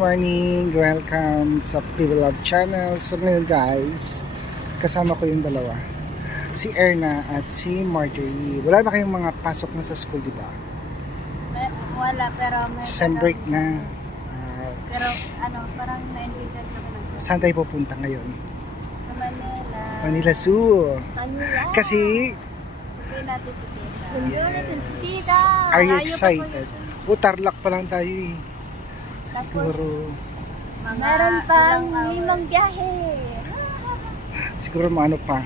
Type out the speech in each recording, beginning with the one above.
morning! Welcome sa Pivolab Channel. So ngayon guys, kasama ko yung dalawa, si Erna at si Marjorie. Wala na kayong mga pasok na sa school, di ba? Wala, pero may Sem break na. pero parang na-invite kami ng Saan tayo pupunta ngayon? sa Manila. Manila Zoo. Manila. Kasi, Sabihin natin si Tita. Sabihin natin si Tita. are you Layo pa po excited? yun. Tarlac pa lang tayo eh. Tapos, Siguro, meron pang 5 biyahe. siguro mga ano pa,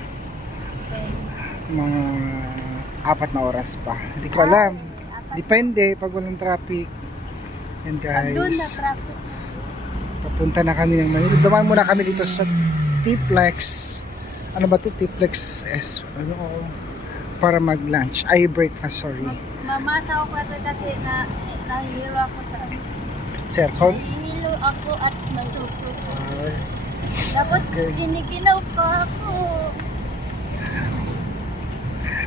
mga 4 na oras pa. Hindi ko alam. Depende pag walang traffic. Yan Andun na guys. traffic. Papunta na kami ng Manila. Dumaan muna kami dito sa T-Plex. Ano ba ito? T-Plex S. Ano? Para mag-lunch. Ay, breakfast, sorry. Mamasa ako kasi nahihilo ako sa Circle? nahihilo ako at nasusuko. Ay, Tapos okay. kinikinaw pa ako.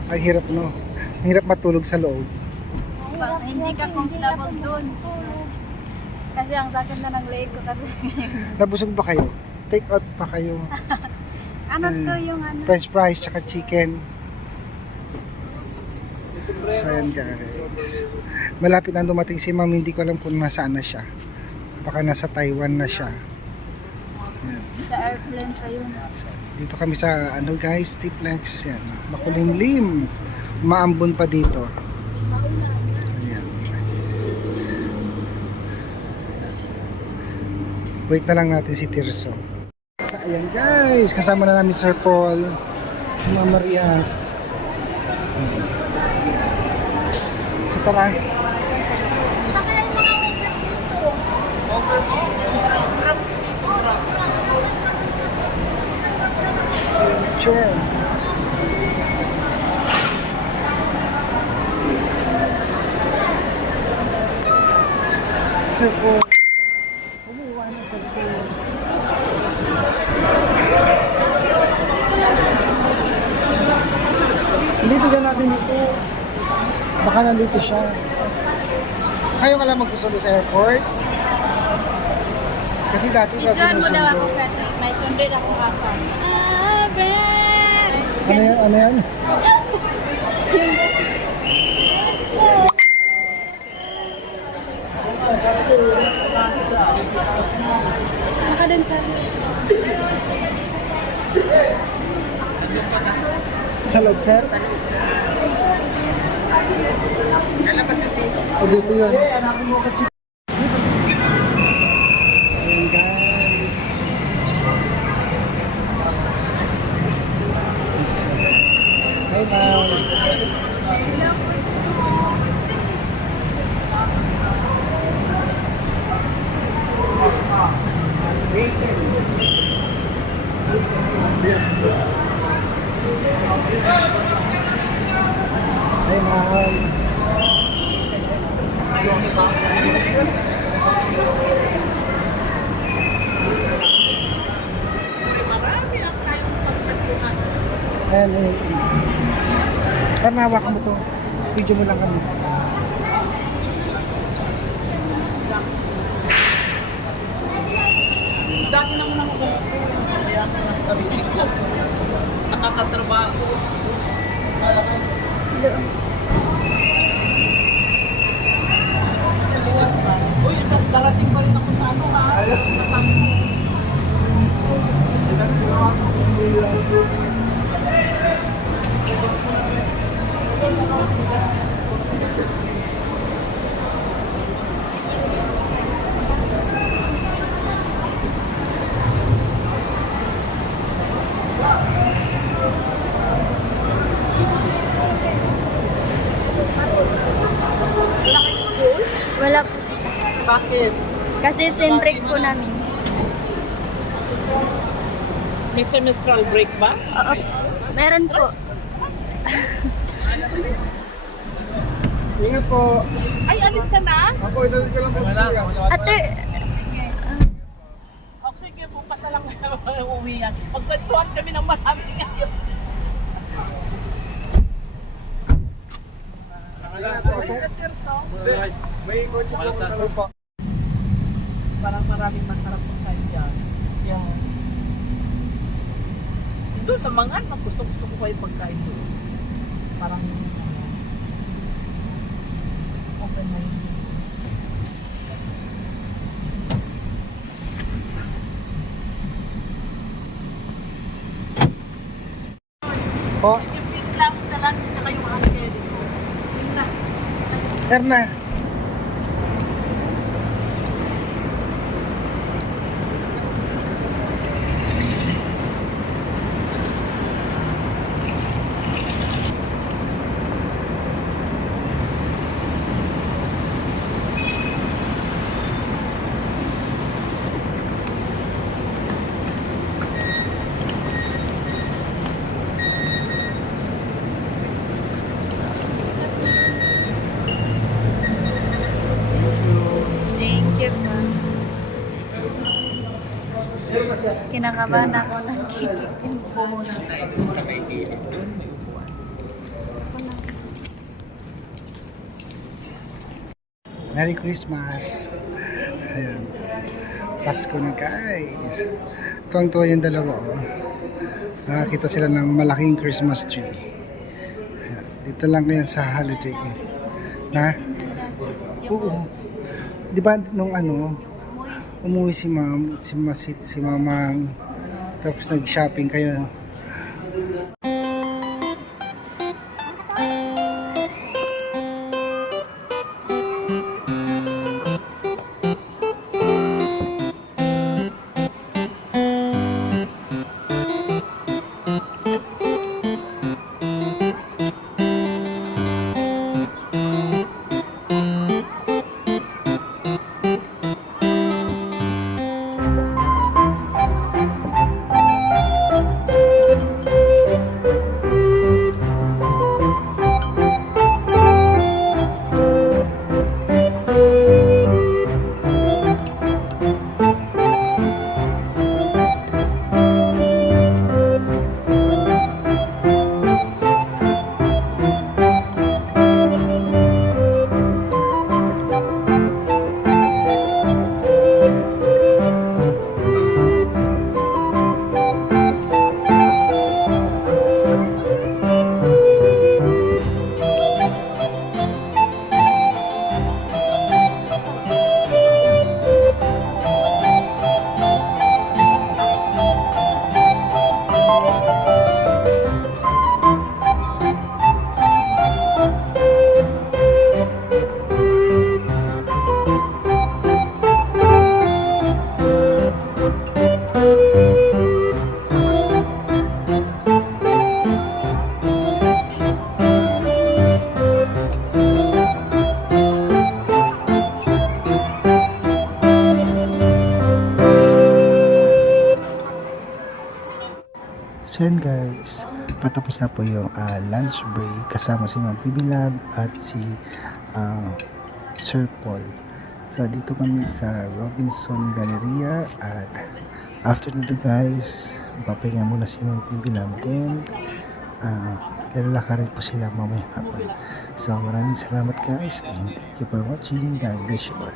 ang hirap no. Ang hirap matulog sa loob. Hindi ka comfortable doon. Kasi ang sakit na ng leg ko kasi. Nabusog ba kayo? Take out pa kayo. Ano to yung ano? French fries tsaka chicken. So yan guys. Malapit na dumating si Ma'am. Hindi ko alam kung nasaan na siya. Baka nasa Taiwan na siya. Sa airplane siya yun. Dito kami sa ano guys, T-Plex. Yan. Makulimlim. Maambon pa dito. Ayan. Wait na lang natin si Tirso. So, ayan guys, kasama na namin Sir Paul, mga Marias. So tara. Sure. Sir Paul. Umiiwanan sa Paul. Hindi tignan natin ito. Baka nandito siya. Kayo ka lang magsusundo sa airport? Kasi dati ka Picturean mo daw ako sinusundo. kasi may sundin ako ako. Ah, Brad! Ano yan? Ano yan? Naka din sa Sa loob, sir? O dito yun. Ayan guys. Hi ma'am. Hi ma'am. Ayan, ayan. Tara, hawakan mo to. Video mo lang kami. Dati na muna ako kaya nakakatrabaho. Uy, darating pa rin ako sa ano ha. Wala po. Bakit? Kasi sem break po namin. May semestral break ba? Oo. Meron po. Ingat po. Ay, alis ka na? Ako, itatid ko lang po sa kuya. Ate, Okay, kaya bukas na lang uwi yan. Pagkwentuhan kami ng marami ngayon. May kotse po. Parang maraming masarap pagkain dyan. Yeah. Doon sa Mangan, gusto ko pa yung pagkain doon. Parang open na yun. Po, Yung pink lang talaga, tsaka yung angel dito. Yun na. Erna. Thank you. Kinakabahan ako ng cake. Merry Christmas. Ayan. Pasko na guys. Tuwang-tuwa yung dalawa. Oh. Nakakita sila ng malaking Christmas tree. Ayan. Dito lang ngayon sa Holiday Inn. Na? Oo. Di ba nung ano, umuwi si ma'am, si mamang, tapos nag-shopping kayo. So yan guys, patapos na po yung lunch break kasama si Ma'am Bibilab at si Sir Paul. So dito kami sa Robinson Galleria at after nito guys, papahinga muna si Ma'am Bibilab, then lalakarin po sila mamaya hapon. So maraming salamat guys and thank you for watching. God bless you all.